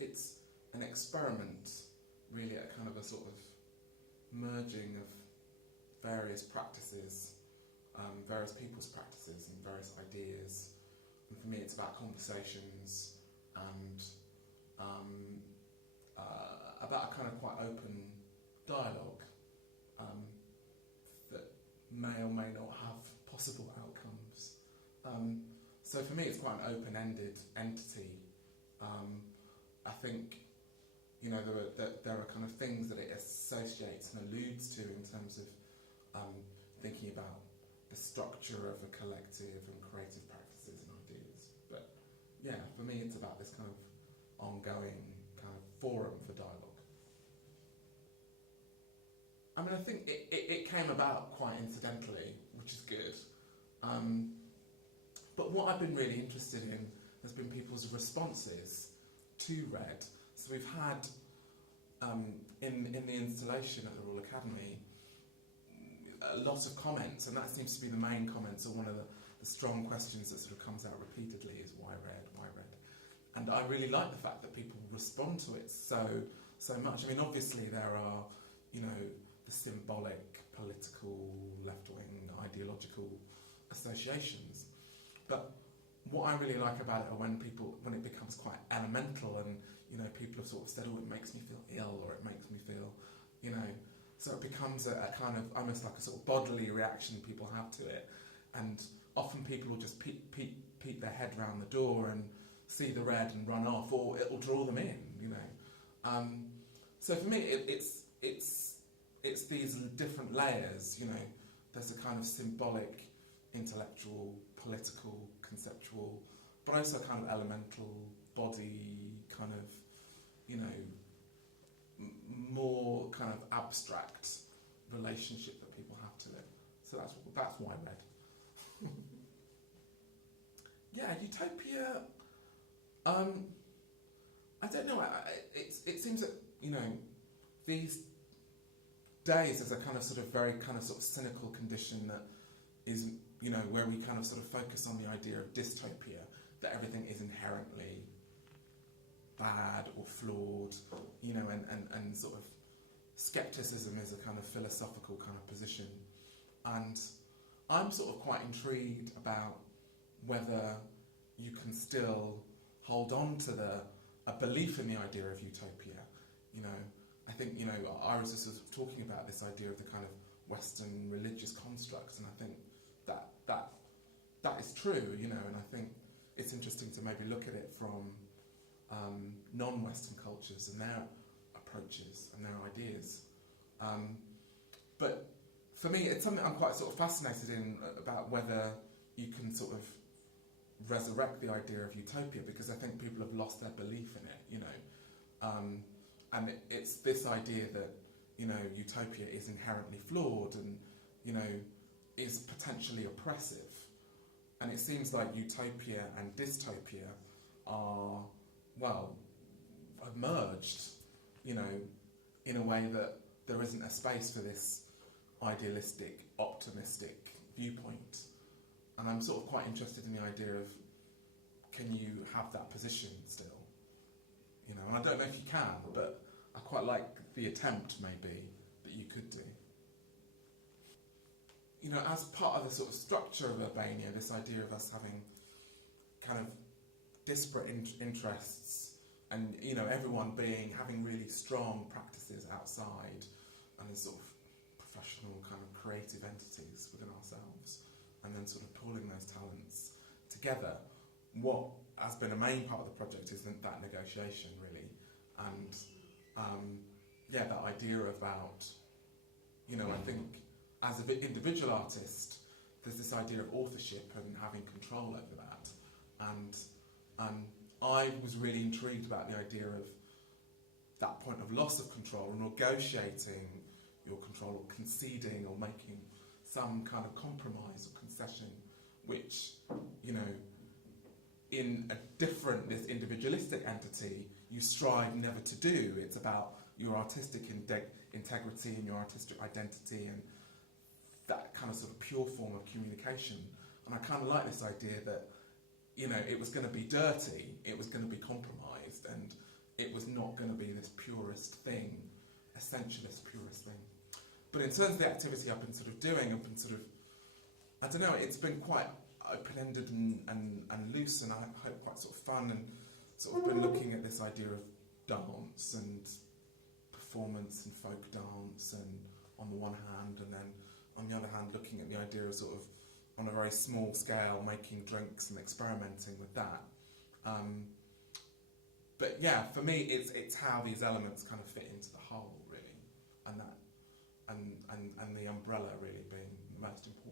it's an experiment, really, at kind of a sort of merging of various practices, various people's practices and various ideas. And for me, it's about conversations and about a kind of quite open dialogue that may or may not have possible outcomes. So for me, it's quite an open-ended entity. I think, you know, there are kind of things that it associates and alludes to in terms of thinking about the structure of a collective and creative practices and ideas. But yeah, for me, it's about this kind of ongoing kind of forum for dialogue. I mean, I think it came about quite incidentally, which is good. But what I've been really interested in has been people's responses to Red. So we've had, in the installation at the Royal Academy, a lot of comments, and that seems to be the main comments, or one of the strong questions that sort of comes out repeatedly is why Red, why Red? And I really like the fact that people respond to it so much. I mean, obviously there are, you know, the symbolic, political, left-wing, ideological associations. But what I really like about it are when it becomes quite elemental, and, you know, people have sort of said, oh, it makes me feel ill, or it makes me feel, you know, so it becomes a kind of, almost like a sort of bodily reaction people have to it. And often people will just peek their head round the door and see the red and run off, or it'll draw them in, you know. So for me, it's these different layers, you know. There's a kind of symbolic, intellectual, political, conceptual, but also kind of elemental, body, kind of, you know, more kind of abstract relationship that people have to it. So that's why Red. Yeah, utopia. I don't know. It seems that, you know, these days there's a kind of sort of very kind of sort of cynical condition that is, you know, where we kind of sort of focus on the idea of dystopia, that everything is inherently bad or flawed, you know, and sort of skepticism is a kind of philosophical kind of position. And I'm sort of quite intrigued about whether you can still hold on to a belief in the idea of utopia. You know, I think, you know, Iris was talking about this idea of the kind of Western religious constructs, and I think that is true, you know, and I think it's interesting to maybe look at it from non-Western cultures and their approaches and their ideas. But for me, it's something I'm quite sort of fascinated in, about whether you can sort of resurrect the idea of utopia, because I think people have lost their belief in it, you know. And it's this idea that, you know, utopia is inherently flawed and, you know, is potentially oppressive. And it seems like utopia and dystopia are, well, have merged, you know, in a way that there isn't a space for this idealistic, optimistic viewpoint. And I'm sort of quite interested in the idea of, can you have that position still? You know, and I don't know if you can, but I quite like the attempt, maybe, that you could do. You know, as part of the sort of structure of Urbania, this idea of us having kind of disparate interests, and, you know, everyone having really strong practices outside, and as sort of professional kind of creative entities within ourselves, and then sort of pulling those talents together. What has been a main part of the project is that negotiation, really, and yeah, that idea about, you know, I think as an individual artist, there's this idea of authorship and having control over that, and I was really intrigued about the idea of that point of loss of control, and negotiating your control, or conceding, or making some kind of compromise or concession, which, you know, in this individualistic entity, you strive never to do. It's about your artistic integrity and your artistic identity and that kind of sort of pure form of communication. And I kind of like this idea that, you know, it was going to be dirty, it was going to be compromised, and it not going to be this purist thing, essentialist purist thing. But in terms of the activity I've been sort of doing, I've been sort of, I don't know, it's been quite open-ended and loose, and I hope quite sort of fun, and sort of been looking at this idea of dance and performance and folk dance, and on the one hand, and then on the other hand looking at the idea of sort of on a very small scale making drinks and experimenting with that. But yeah, for me it's how these elements kind of fit into the whole, really, and that and the umbrella really being the most important.